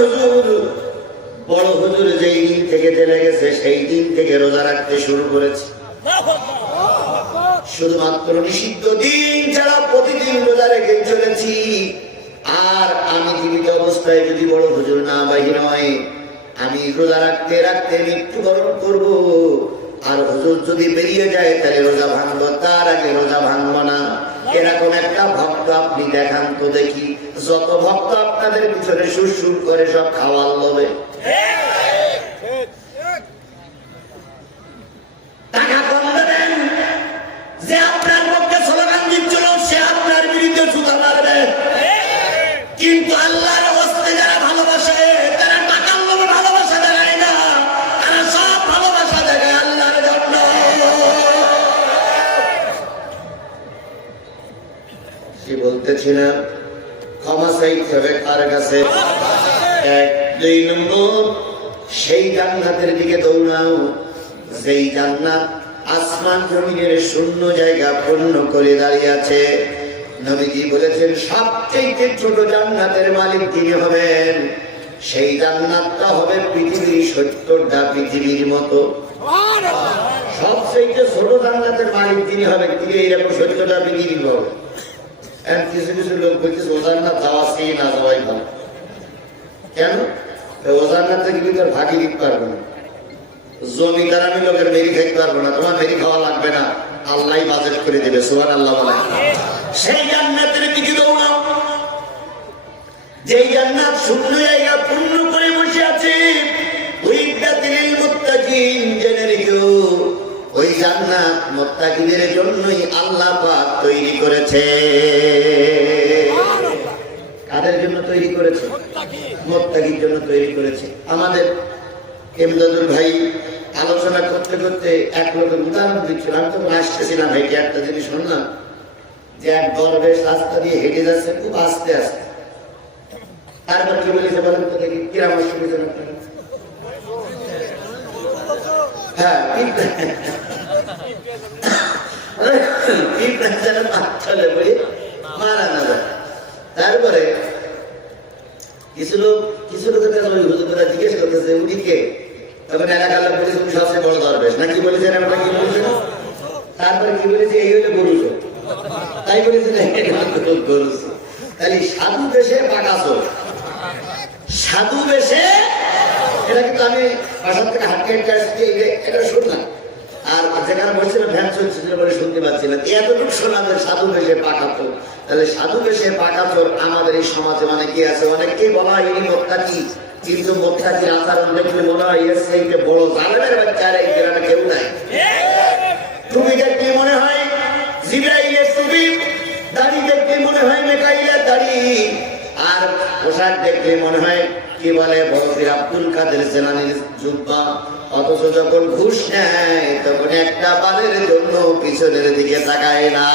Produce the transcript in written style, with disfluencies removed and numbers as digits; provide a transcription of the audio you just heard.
হুজুর, বড় হুজুর যেই দিন থেকে চলে গেছে সেই দিন থেকে রোজা রাখতে শুরু করেছে। শুধুমাত্র নিষিদ্ধ দিন ছাড়া প্রতিদিন রোজা রেখে চলেছি। আর আমি জীবিত অবস্থায় যদি বড় হুজুর না বাহির হয়, আমি রোজা রাখতে রাখতে মৃত্যুবরণ করব। আর হুজুর যদি বেরিয়ে যায় তাহলে রোজা ভাঙবো, তার আগে রোজা ভাঙবো না। এরকম একটা ভক্ত আপনি দেখান তো দেখি। যত ভক্ত আপনাদের পিছনে সুর করে সব খাওয়ার লোভে, টাকা কম দেবেন, যে আপনার পক্ষে স্লোগান দিচ্ছিল সে আপনার বিরুদ্ধে জুতা মারবে। কিন্তু আল্লাহর হস্তে যারা ভালোবাসে তারা টাকার লোভে ভালোবাসা দেখায় না, তারা সব ভালোবাসা দেখায় আল্লাহর জন্য। কি বলতেছিলাম? ক্ষমা চাইতে হবে কার কাছে? 1, 2 নম্বর, সেই জান্নাতের দিকে দৌড়াও যেই জান্নাত আসমান জমিনের শূন্য জায়গা পূর্ণ করে দাঁড়িয়ে আছে। নবীজি বলেছেন সবচেয়ে ছোট জান্নাতের মালিক যিনি হবেন, সেই জান্নাতটা হবে পৃথিবীর 70টা পৃথিবীর মতো। সবচেয়ে ছোট জান্নাতের মালিক যিনি হবেন তিনি এইরকম 70টা পৃথিবীর হবে। কিছু কিছু লোক বলছে ও জান্নাত যাওয়া সেই না যাওয়াই ভালো। কেন? ও জান্নাত থেকে তোর ভাগি দিতে পারবো না, জমিদার আমি লোকের মেরি খাইতে পারবো না, তোমার মেরি খাওয়া লাগবে না, আল্লাহ বাজেট করে দেবে। সুবহানাল্লাহ বলে। সেই জান্নাতের দিকে দৌড়াও যেই জান্নাত শূন্য জায়গা পূর্ণ করে বসে আছে। জেনে রেখো ওই জান্নাত মুত্তাকিদের জন্যই আল্লাহ পাক তৈরি করেছে। কাদের জন্য তৈরি করেছে? মুত্তাকির জন্য তৈরি করেছে। আমাদের এমদাদুল ভাই আলোচনা করতে করতে এক লোকের উদাহরণ দিচ্ছিল, আমি তখন আসতেছিলাম, হেঁটে একটা জিনিস শুনলাম যে এক দরবেশ রাস্তা দিয়ে হেঁটে যাচ্ছে খুব আস্তে আস্তে। তারপর কি বলেছে বলেন তো দেখি, কিরাম শুনেছেন আপনারা? হ্যাঁ, মারা না যায়। তারপরে কিছু লোকের কাছে ওই হুজুররা জিজ্ঞেস করতেছে উনি কে? তখন এলাকার লোক বলেছে উনি সবচেয়ে বড় দরবেশ নাকি বলেছেন? আমরা কি বলেছেন? তারপরে কি বলেছে? এই হলো গরু। তাই বলেছে গরু। তাহলে সাধু বেশে বাঁকাছো, সাধু বেশে, এটা কিন্তু আমি বাসার থেকে হাঁটতে হাঁটতে আসছি, এটা শুনলাম। আর যেখানে বলছিলাম ভ্যান চলছিল বলে শুনতে পাচ্ছিলাম, এতটুকু শোনাবে সাধু বেশে পাকাতো। তাহলে সাধু বেশে পাকাতো আমাদের এই সমাজে মানে কি আছে? অনেককেই বলা হয় ইনি মুত্তাকি, কিন্তু মুত্তাকির আচরণ দেখলে মনে হয় এর চাইতে বড় জালেমের বাচ্চা আর এই গ্রামে কেউ নাই। টুপি দেখলে মনে হয় জিবরাইলের টুপি, দাড়ি দেখলে মনে হয় মিকাইলের দাড়ি, আর পোশাক দেখলে মনে হয় কি বলে বড় আব্দুল কাদের জেলানির জুব্বা। অথচ যখন ঘুষ নেয় তখন একটা বারের জন্য পিছনের দিকে তাকায় না।